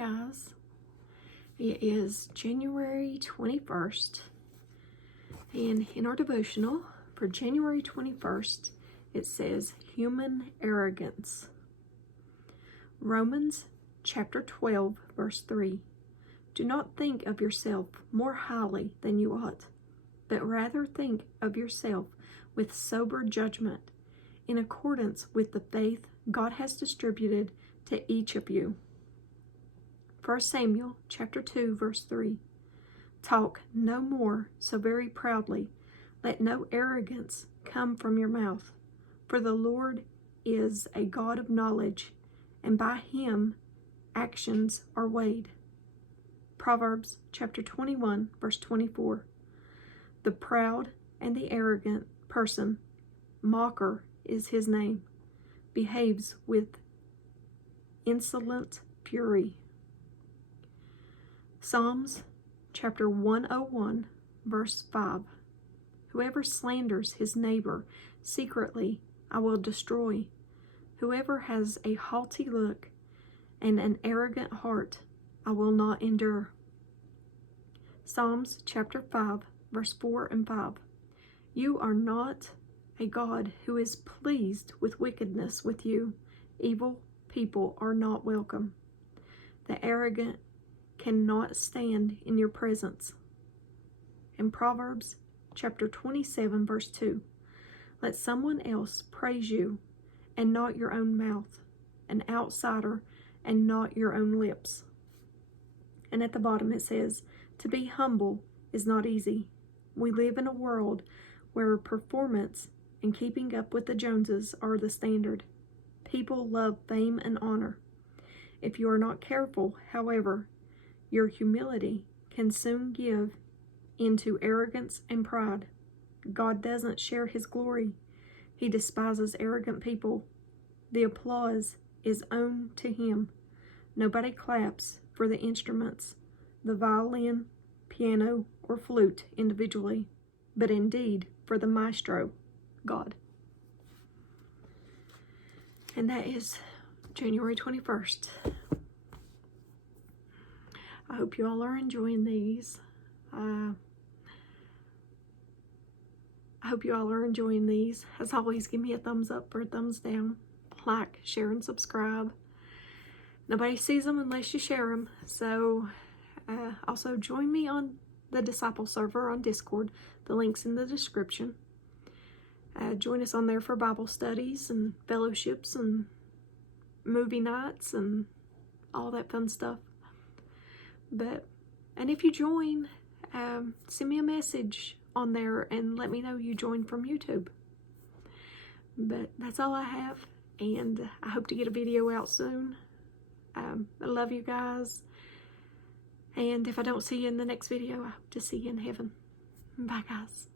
guys. It is January 21st, and in our devotional for January 21st, it says human arrogance. Romans chapter 12, verse 3. Do not think of yourself more highly than you ought, but rather think of yourself with sober judgment, in accordance with the faith God has distributed to each of you. 1 Samuel chapter 2, verse 3. Talk no more so very proudly. Let no arrogance come from your mouth. For the Lord is a God of knowledge, and by him actions are weighed. Proverbs chapter 21, verse 24. The proud and the arrogant person, mocker is his name, behaves with insolent fury. Psalms chapter 101, verse 5. Whoever slanders his neighbor secretly, I will destroy. Whoever has a haughty look and an arrogant heart, I will not endure. Psalms chapter 5, verse 4 and 5. You are not a God who is pleased with wickedness with you. Evil people are not welcome. The arrogant cannot stand in your presence. In Proverbs chapter 27, verse 2. Let someone else praise you and not your own mouth, an outsider and not your own lips. And at the bottom it says, to be humble is not easy. We live in a world where performance and keeping up with the Joneses are the standard. People love fame and honor. If you are not careful, however, your humility can soon give into arrogance and pride. God doesn't share his glory. He despises arrogant people. The applause is owed to him. Nobody claps for the instruments, the violin, piano, or flute individually, but indeed for the maestro, God. And that is January 21st. I hope you all are enjoying these. I hope you all are enjoying these. As always, give me a thumbs up or a thumbs down. Like, share, and subscribe. Nobody sees them unless you share them. So also join me on the Disciple server on Discord. The link's in the description. Join us on there for Bible studies and fellowships and movie nights and all that fun stuff. And if you join, send me a message on there and let me know you joined from YouTube. But that's all I have, and I hope to get a video out soon. I love you guys, and if I don't see you in the next video, I hope to see you in heaven. Bye, guys.